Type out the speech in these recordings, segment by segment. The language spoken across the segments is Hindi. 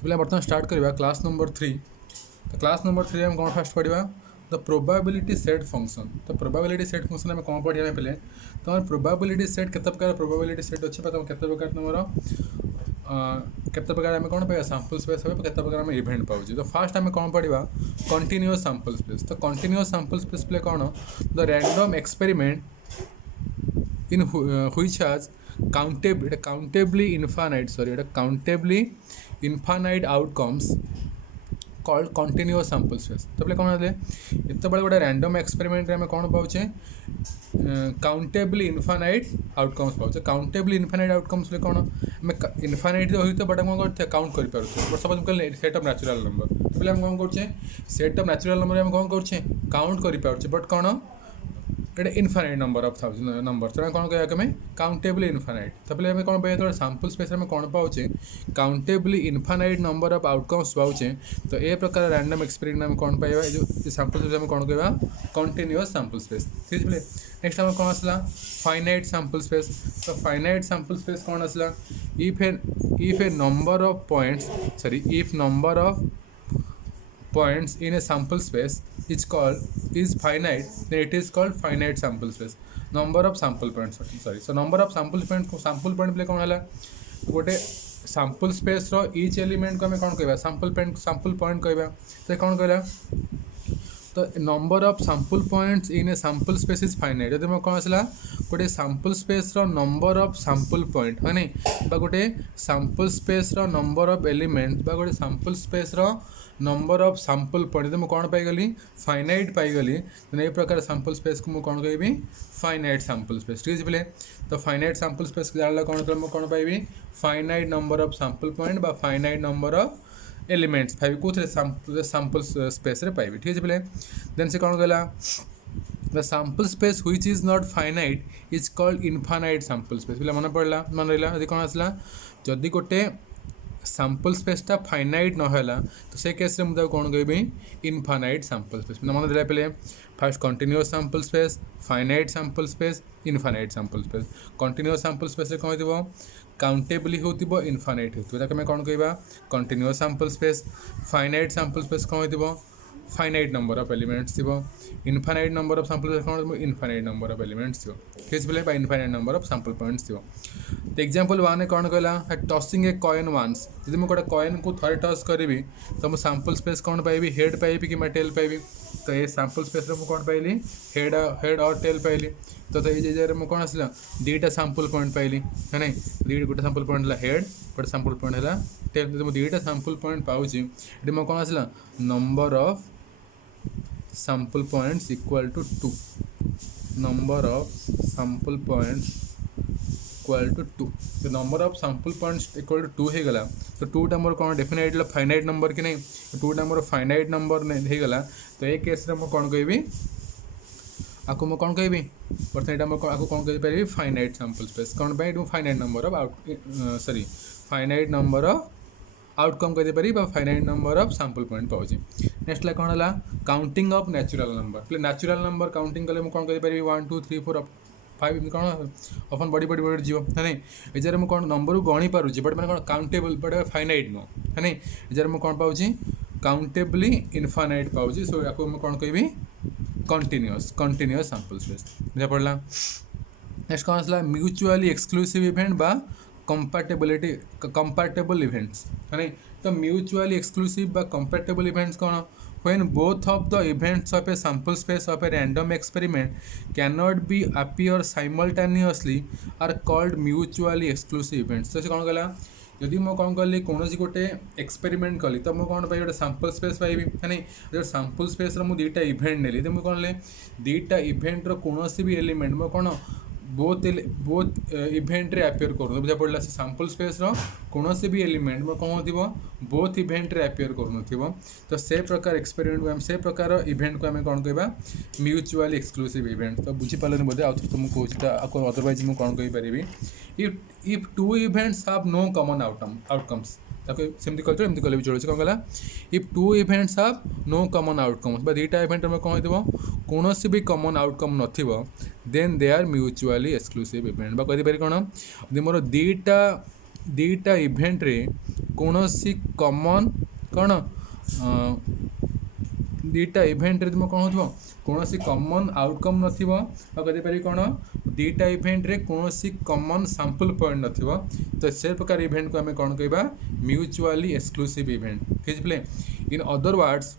पे बर्तमान स्टार्ट करवा क्लास नंबर 3। तो क्लास नंबर 3 हम कौन फास्ट पढ़ा द प्रोबाबिलिटी सेट फंक्शन। तो प्रोबाबिलिटी सेट फंक्शन में कौन पढ़ा पे तुम प्रोबाबिलिटी सेट केते प्रकार प्रोबाबिलिटी सेट अच्छे तुम केते प्रकार तुम केते प्रकार आम कौन पाइबा सैंपल स्पेस हो केते प्रकार आम इवेंट पाऊँ। तो फास्ट आम कौन पढ़ा कंटीन्यूअस सैंपल स्पेस। तो कंटीन्यूअस सैंपल स्पेस पे कौन the random experiment in which has countably infinite outcomes called continuous sample space। तो कौन है इतने बड़े गोटे रैंडम एक्सपेरिमेंट में कौन पाचे काउंटेबली इनफाइनाइट आउटकम्स पाचे। काउंटेबली इनफाइनाइट आउटकम्स कौन आम इनफाइनाइट रही तो बट आम कौन काउंट कर सपोज कहले सेट ऑफ नेचुरल नंबर। तो पहले कौन कर सेट ऑफ नेचुरल नंबर आम कौन कर काउंट कर बट कौन ये इनफाइनाइट नंबर ऑफ नंबर तो कौन कह काउंटेबली इनफाइनाइट। तो पहले आम कौन पाए सैंपल स्पेस में कौन पाचे countably infinite number of outcomes पाचे। तो ये प्रकार रैंडम एक्सपेरिमेंट में कौन पाइबा जो सैंपल स्पेस में कौन कह कंटीन्यूअस सैंपल स्पेस। ठीक है नेक्स्ट आम कौन आसला फाइनाइट सैंपल स्पेस। तो फाइनाइट सैंपल स्पेस कौन आसला if a number of points if number of points in a sample space is finite, then it is called finite sample space। number of sample points so number of sample point पे कौन है गोटे sample space रो each element को हमें कौन कहबा sample point कहबा। तो कौन कहला तो number of sample points in a sample space is finite. जब मैं कौन आसला गोटे सैंपल स्पेस रो नंबर ऑफ सैंपल पॉइंट है नहीं गोटे सैंपल स्पेस रो नंबर ऑफ एलिमेंट गोटे सैंपल स्पेस रो नंबर ऑफ सैंपल पॉइंट तो मुझे कौन पाईगली फाइनाइट पाईगली। तो ये प्रकार सैंपल स्पेस को मुझे कौन कहि फाइनाइट सैंपल स्पेस। ठीक है तो फाइनाइट सैंपल स्पेस जानला कौन तो मुझे कौन पाइबी finite number of sample point बा फाइनाइट नंबर ऑफ एलिमेंट्स पाइबी कौन सैंपल स्पेस रे पाइबी। ठीक है बोले देन से कौन कहला the sample space which is not finite is called infinite sample space. बोले मन पड़ला मन रहा यदि कौन आसला जदि गोटे सैंपल स्पेसटा फाइनाइट नहला तो से केस मुझे कौन कह इनफाइनाइट सैंपल स्पेस। मन देला पे fast continuous sample space finite sample space infinite sample space. Continuous sample space कौन हो काउंटेबली हो इनफाइनाइट हो कौन कह continuous sample space. Finite sample space कौन हो फाइनाइट नंबर ऑफ एलिमेंट्स थी। Infinite number of sample space कौन इनफाइनाइट नंबर ऑफ एलिमेंट्स थी। ठीक है infinite number of sample points थी। तो एग्जांपल 1 कौन कहला टॉसिंग ए कॉइन वंस। यदि मुझे गोटे कॉइन को थरे टॉस करी तो मुझे सैंपल स्पेस कौन पाइबी हेड पाइबी कि टेल पाइबी। तो ये सैंपल स्पेस मुझे कौन पाइली हेड और टेल पाइली। तो ये जगह मुझे कौन आसला दुईटा सैंपल पॉइंट पाइली है नहीं गोटे सैंपल पॉइंट है हेड गोटे सैंपल पॉइंट है टेल। तो मुझे दुईटा सैंपल पॉइंट पाऊँ ये मुझे कौन आसला number of sample points equal to 2 number of sample points equal to 2। तो number of sample points equal to 2 हो गला। तो 2 नंबर कौन डेफिनेटली फाइनाइट नंबर कि नहीं 2 नंबर फाइनाइट नंबर हो गला। तो ये केस रे मैं कौन कहबी आपको मैं कौन कहबी बर्तमान यहाँ आपको कौन कह पारि फाइनाइट सैंपल स्पेस कौन finite number of finite number of outcome कही finite number of sample point पाऊँ। नेक्स्ट ला कौन है counting of natural number. Natural number counting कले मुझे कौन कही 1 2 3 4 5 कौन अपन बड़ी बड़ी बड़ी जीव है नहीं एजार मुझे कौन नंबर को गणी पार्टी बट मैंने कौन काउंटेबल बट फाइनाइट नुह है नहीं एजार मुझे कौन पाऊँ काउंटेबली इनफाइनाइट पाऊँ। सो या कौन कहि कंटीन्यूअस सैंपल स्पेस बुझा पड़ा। नेक्स्ट कौन आसला म्यूचुअली एक्सक्लूसिव इवेंट बा कंपैटिबल इवेंट्स है नहीं। तो म्यूचुअली एक्सक्लूसिव बा कंपैटिबल इवेंट्स कौन when both of the events of a sample space of a random experiment cannot be appear simultaneously are called mutually exclusive events। तो कौन कहला यदि मैं कौन कली कौन गोटे एक्सपेरिमेंट कली तो मुझे कौन पाई गोटे सैंपल स्पेस पाइबी है नहीं जो सैंपल स्पेस रो मुझे दुईटा इवेंट नेली तो मुझे कौन ले दुईटा इवेंट रो कौन भी एलिमेंट मैं कौन बोथ इवेंट रे अपियर कर बुझा पड़ा से सैंपल स्पेस रो कौन भी एलिमेंट में कौन हो बोथ इवेंट रे अपियर कर। तो से प्रकार एक्सपेरिमेंट को से प्रकार इवेंट को आम कौन कह म्यूचुअली एक्सक्लूसिव इवेंट। तो बुझीपारे बोधे आउ तुमको कहूँ अदरवाइज मुझे कौन कहीपरि if two events have no common outcomes सेमती कले भी चलो कौन कहला if two events have no common outcomes दुईटा इवेंट में कौन हो कौन भी कॉमन आउटकम न then they are mutually exclusive event कहीपर कौन यदि मोर दुईटा इवेंट रे कौन सी कॉमन कौन दुईटा इवेंट रे तुम कौन हो कौन सी कॉमन आउटकम नथिबो आ कहि पारि कौन दुईटा इवेंट रे कौन सी कॉमन सैंपल पॉइंट नथिबो तो से प्रकार इवेंट को हमें कौन कहबा म्यूचुअली एक्सक्लूसिव इवेंट ठीक है in other words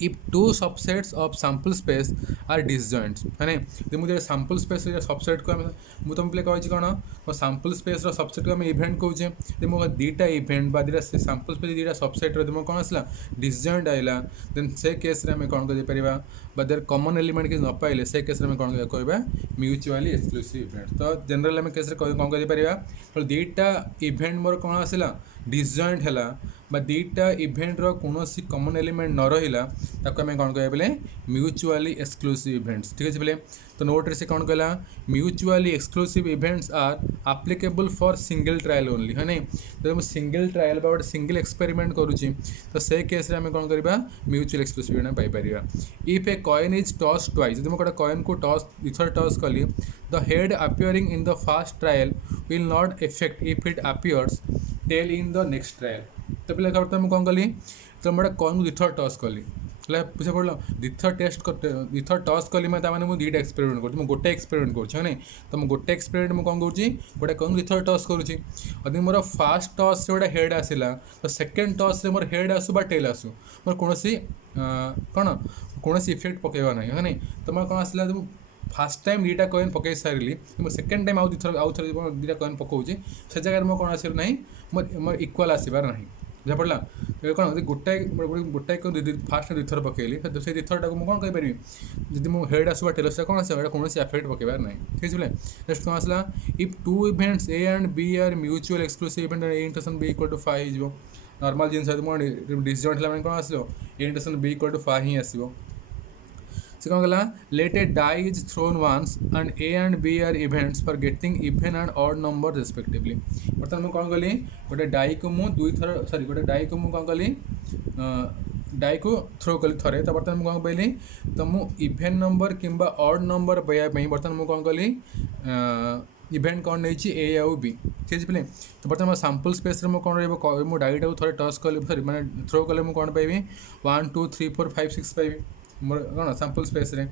if two subsets of sample space are disjoint माने जे मुझे sample space रे सबसेट को मु तुम पे कहै छी कोन तो sample space रो सबसेट को हम इवेंट कहूचे जे मो दीटा इवेंट बा दीटा sample space दीटा सबसेट रो दम कोन आसला disjoint आइला देन से केस रे हम कोन कहि परिबा बा देयर कॉमन एलिमेंट के न पाइले से केस रे हम कोन कहबा म्यूचुअली एक्सक्लूसिव इवेंट तो जनरल हम केस रे कोन कहि परिबा तो दीटा इवेंट मोर कोन आसला डिसजॉइंट है दीटा इवेंट रो कौन सी कॉमन एलिमेंट न रहा ताको आम कौन कह बोले म्यूचुअली एक्सक्लूसिव इवेंट्स ठीक है बोले तो नोट रे से कौन कहला mutually exclusive events are applicable for single trial only है नहीं तो मुझे सिंगल ट्रायल बा गोटे सिंगल एक्सपेरिमेंट करुच्ची तो से केस रे आम कौन करवा म्यूचुअल एक्सक्लूसिव इवेंट पाइपर if a coin is toss twice जब गोटे कॉइन को टॉस दुथर टॉस कली the head appearing in the first trial will not effect if it appears tail in the next trial तो पहले मुझे कौन कली तो मुझे कॉइन को दुथर टॉस कली बुझे पड़ दुथर टेस्ट कर दुथर टॉस कली मैं मैंने दुईटा एक्सपेरिमेंट कर गोटे एक्सपेरिमेंट कर तो मुझे गोटे एक्सपेरिमेंट मुझे कौन करूँ गोटे कौन दुथर टॉस करुँची यदि मोर फास्ट टॉस से गोटे हेड आसला तो सेकेंड टॉस मोर हेड आसू बा टेल आसू मोर कौन कौन कौन इफेक्ट पकेबा ना है नहीं तो मैं कौन आसला फास्ट टाइम दुईटा कॉइन पकई सारे सेकेंड टाइम आउ थे दुईटा कॉइन पकाऊँगी से जगह मोर कौन आसर ना मोर इक्वाल आसबार ना बुझा पड़ा कौन गोटाए गोटाए फास्ट दुईथर पकईली से दुईथर मुझे कौन कहीपरि जब मो हेड आसवा टेलस कौन आस कौन एफेक्ट पकेबार ना ठीक है नेक्स्ट कौन आसला if two events A and B are mutual exclusive event A intersection B equal to 5 हो नॉर्मल जिन डिसजॉइंट है कौन आसो A intersection B equal to 5 ही आसो से कौन कहला let a die is thrown once and A and B are events for getting even and odd number respectively बर्तमान मुझे कौन कली गोटे डाई को मुझे दुई थर सॉरी गोटे डाई को मुझे कौन कली डाई को थ्रो कली थरे तो बर्तमान मुझे कौन पाइली तो मुझे इवेन नंबर किंबा ऑड नंबर पाइबा बर्तमान मुझे कौन कली इवेंट कौन नहीं ए आउ बी ठीक है तो बर्तमान सैंपल स्पेस में कौन रही डाईटा को थोड़े टच कली सॉरी मैंने थ्रो कले मुझे कौन पाइबी 1 2 3 4 5 6 पाइबी मोर कौन सैंपल स्पेस रे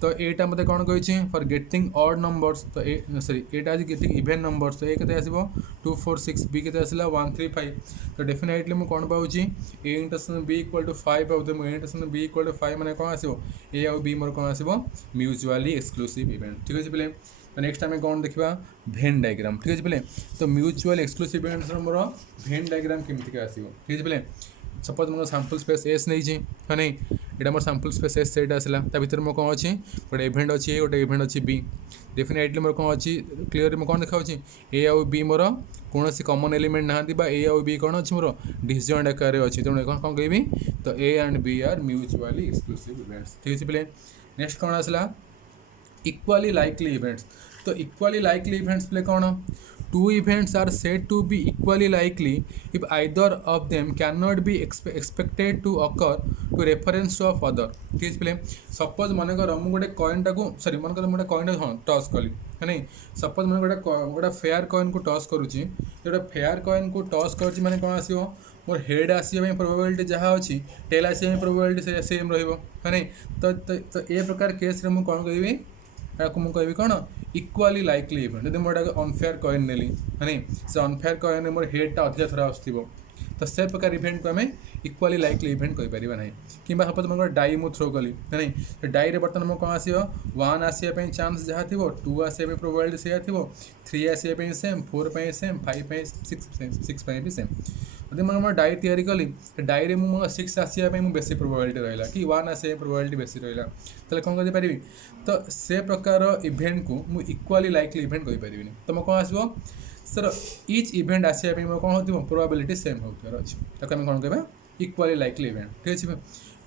तो एटा मते कौन कही फॉर गेटिंग ऑड नंबर्स तो सॉरी एटा आज गेटिंग इवेन नंबर्स तो ए केते आसीबो 2 4 6 बी केते आसला 1 3 5 तो डेफिनेटली मु कौन पाउची A intersection B equal to 5 पाउते मु A intersection B equal to 5 माने कौन आसीबो ए और बी मोर कौन आसीबो म्यूचुअली एक्सक्लूसिव इवेंट ठीक है पहले तो नेक्स्ट आम कौन देखा भेन डायग्राम ठीक है पहले तो म्यूचुअल एक्सक्लूसिव इवेंट्स मोर भेन डायग्राम केमती आसीबो ठीक है पहले सपोज मोर सैंपल स्पेस एस नहीं है नहीं यहाँ मोर सैंपल स्पेस एस सेट आसला भितर मोर कौन अच्छी गोटे इवेंट अच्छी ए गोटे इवेंट अच्छी बी डेफिनेटली मोर कौन अच्छी क्लीयर मोर कौन देखा ए आउ बी मोर कौन कॉमन एलिमेंट ना ए आउ बी कौन अच्छी मोर डिसजॉइंट आकार अच्छी तेणु कौन कहि तो A and B are mutually exclusive events ठीक है पहले नेक्स्ट कौन आसला इक्वाली लाइकली इवेंट्स तो इक्वाली लाइकली इवेंट्स प्ले कौन two events are said to be equally likely if either of them cannot be expected to occur to reference to of other ठीक है सपोज मन कर मुझे गोटे कॉइन टाक सॉरी मन कर गोटे कॉइन हाँ टॉस कली है नहीं सपोज मैंने गोटे फेयर कॉइन को टॉस करुच्ची गोटे फेयर कॉइन को टॉस कर मैंने कौन आसो मोर हेड आसवा प्रोबेबिलिटी जहाँ अच्छी टेल आसवा प्रोबेबिलिटी से सेम रही है नहीं तो ये प्रकार केस रे कौन कहि मुझे कहि कौन इक्वाली लाइकली इवेंट जब मोटा अनफेयर कॉइन नेली है नहीं से अनफेयर कॉइन मोर हेडटा अधिक थर आसो तो से प्रकार इवेंट को आम इक्वाली लाइकली इवेंट कहीपर ना कि सपोज मैं डाई मुझे थ्रो कली है नहीं डाई बर्तमान मैं कौन आसो 1 आसवाई चान्स जहाँ थी 2 आसवाई प्रोबेबिलिटी से थी 3 आसवाई सेम 4 सेम 5 6 भी सेम जब मैं डाई तैयारी कली डाई मुझे 6 आसवाई बेसी प्रोबेबिलिटी रहा कि 1 आसवाई प्रोबेबिलिटी बेसी रहा तो कौन करी तो से प्रकार इवेंट को मुझे इक्वाली लाइकली इवेंट कहीपर तो मैं कौन आसो सर इच इवेंट आसवाई कौन हो प्रोबेबिलिटी सेम होकर अच्छे ताको आम कौन कह इक्वाली लाइकली इवेंट ठीक है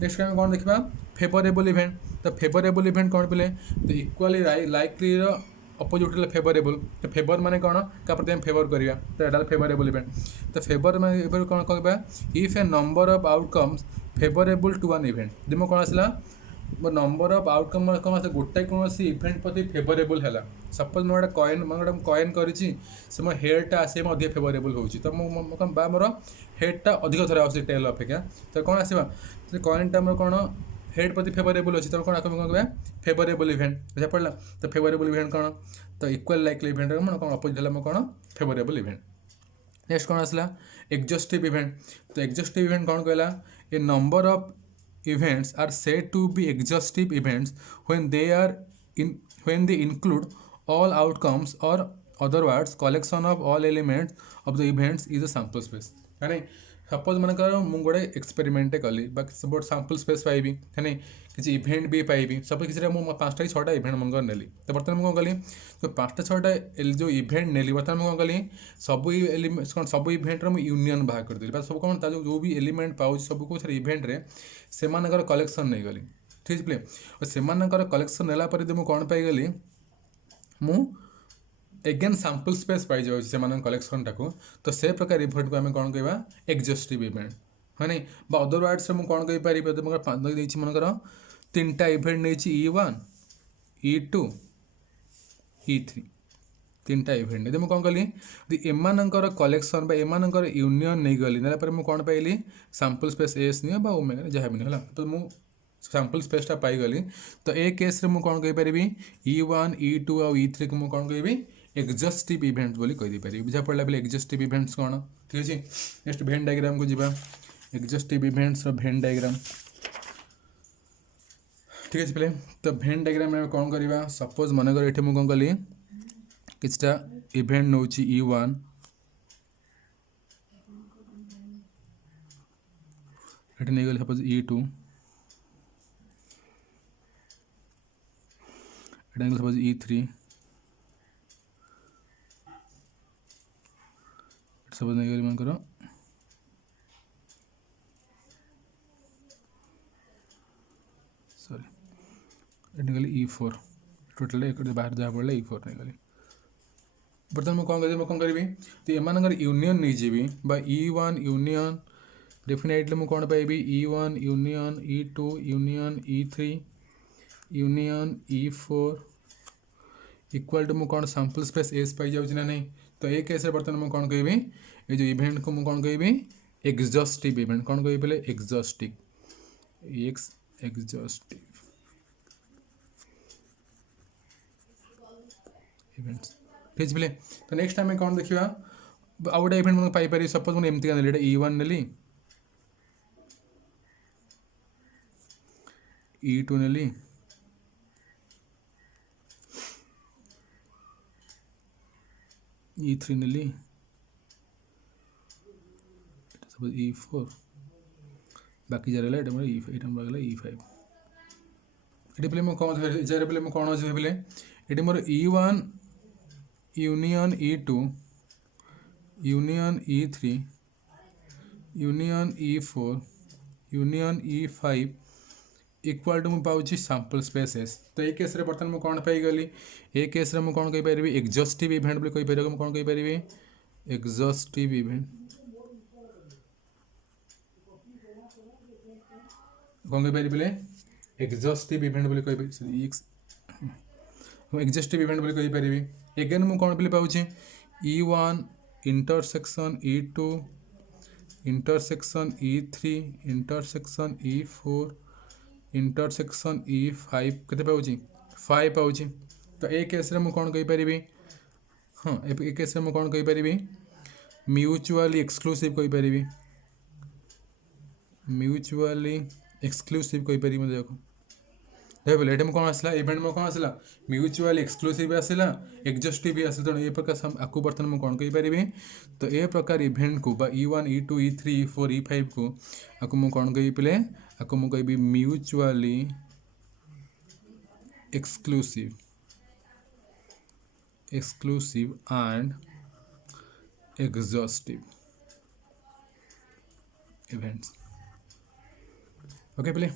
नेक्स्ट आम कौन देखा फेवरेबल इवेंट तो फेवरेबल इवेंट कौन पे तो इक्वाली लाइकली अपोजिट है फेवरेबल तो फेवर माने कौन क्या प्रति फेवर करवा तो यहाँ फेवरेबल इवेंट तो फेवर माने कौन कह if a number of outcomes favourable to one event जब कौन आसला नंबर ऑफ आउटकम कौन आसे गोटे कौन इवेंट प्रति फेवरेबल है सपोज मैं गोटे कॉइन मैं गोटे कॉइन करी से मो हेडटा आसे अधिक फेवरेबल होची तो मोर हेडटा अधिक थर आस टेल अपेक्षा तो कौन आसवा कॉइनटा मोर कौन हेड प्रति फेवरेबल अच्छी तो कौन कौन कह फेवरेबल इवेंट बुझा पड़ा तो फेवरेबल इवेंट कौन तो इक्वल लाइकली इवेंट मैं कौन अपोजिट है कौन फेवरेबल इवेंट नेक्स्ट कौन आसला एग्जॉस्टिव इवेंट तो एग्जॉस्टिव इवेंट कौन कहला a number of events are said to be exhaustive events when they are when they include all outcomes or other words collection of all elements of the events is a sample space यानी सपोज मनकर मु गोटे एक्सपेरिमेंट कली गोटे sample space पाइबी है किसी इवेंट भी पाइबी सब किसी मुझे 5टा कि 6टा इवेंट मंगर नेली तो बर्तमान मुझे कौन कली तो 5टा 6टा जो इवेंट नेली बर्तमान मुझे कौन कली सब एलिमेंट कौन सब इवेंटर मुझे यूनियन बाहर करदेली सब कौन जो भी एलिमेंट पाऊँ सब कुछ इवेंट रे से कलेक्शन नहीं गली ठीक है और से कलेक्शन नेला पर मुझे कौन पाईगली मु एगेन सैंपल स्पेस पाई जाऊँ से कलेक्शन टाक तो से प्रकार इवेंट को आम कौन कह एग्जॉस्टिव इवेंट है नहीं अदर वर्ड्स में कौन कही मनकर 3टा इवेंट नहीं E1 E2 E3 3टा इवेंट नहीं कौन कली एमानकर कलेक्शन एमानकर यूनियन नहीं गली ना मुझे कौन पाइली सैंपल स्पेस एस नहीं ओमेगा जहाँ भी नहीं तो मुझे सैंपल स्पेसटा पाईगली तो ए केस मुझे कौन कहीपरि E1 E2 और E3 को मुझे कौन कहि एग्जॉस्टिव इवेंट्स बोली कहीपरि बुझा पड़ा बोले एग्जॉस्टिव इवेंट्स कौन ठीक अच्छे नेक्स्ट वेन डायग्राम को जीवा एग्जॉस्टिव इवेंट्स वेन डायग्राम ठीक अच्छे पे तो वेन डायग्राम में कौन करवा सपोज मनकर ये मुझे कौन कली किछटा इवेंट नौ E1 ये नहीं गली सपोज E2 ये सपोज E3 सपोज नहीं गली मनकर सॉरी ये गली E4 टोटल एक बाहर जहाँ पड़ा E4 नहीं गली बर्तमान मुझे कौन करी तो एम यूनियन नहीं जीवी E1 यूनियन डेफिनेटली मुझे कौन पाइबी E1 union E2 union E3 union E4 equal to मुझे कौन सैंपल स्पेस एस पाई जाऊँ ना नहीं तो ये केस बर्तमान मुझे कौन कही ये जो इवेंट को मुझे कौन कही एग्जॉस्टिव इवेंट कौन कही बोले एग्जॉस्टिव एग्जॉस्टिव इवेंट्स ठीक है तो नेक्स्ट टाइम कौन देखा आउ गोटे इवेंट मुझे पाइपर सपोज मुझे एमती नेली E1 नेली E2 नेली E3 नेली सपोज E4 बाकी जरा ये E5 ये पे कौन जरा पे कौन अच्छे पे ये more E1 union E2 union E3 union E4 union E5 equal to मुझे पाँच सैंपल स्पेस एस तो ये केस बर्तमान मुझे कौन पाईगली ये केस मुझे कौन कहीपरि एग्जॉस्टिव इवेंट बोली कहीपर मुझे कौन कहीपरि एग्जॉस्टिव इवेंट कौन कहीपर बोले एग्जॉस्टिव इवेंट बोली कहीपर एग्जॉस्टिव इवेंट बोली कहीपर एगेन मुझे कौन बोली पाँच E1 intersection E2 intersection E3 intersection E4 intersection E5 केते पाउची 5 पाउची तो ए केस रे मु कोन कहि परिबी हाँ ए केस रे मु कोन कहि परिबी म्यूचुअली एक्सक्लूसिव कहि परिबी म्यूचुअली एक्सक्लूसिव कहि परिबी देखो देखो एटे कौन आसला इवेंट में कौन आसला म्यूचुअल एक्सक्लूसिव आसला एग्जॉस्टिव भी आसला तो ये प्रकार आपको बर्तमान में कौन कहीपरि तो ये प्रकार इवेंट को E1 E2 E3 E4 E5 को आपको मुझे कौन कही पे आपको मुझे कही mutually exclusive and exhaustive events okay play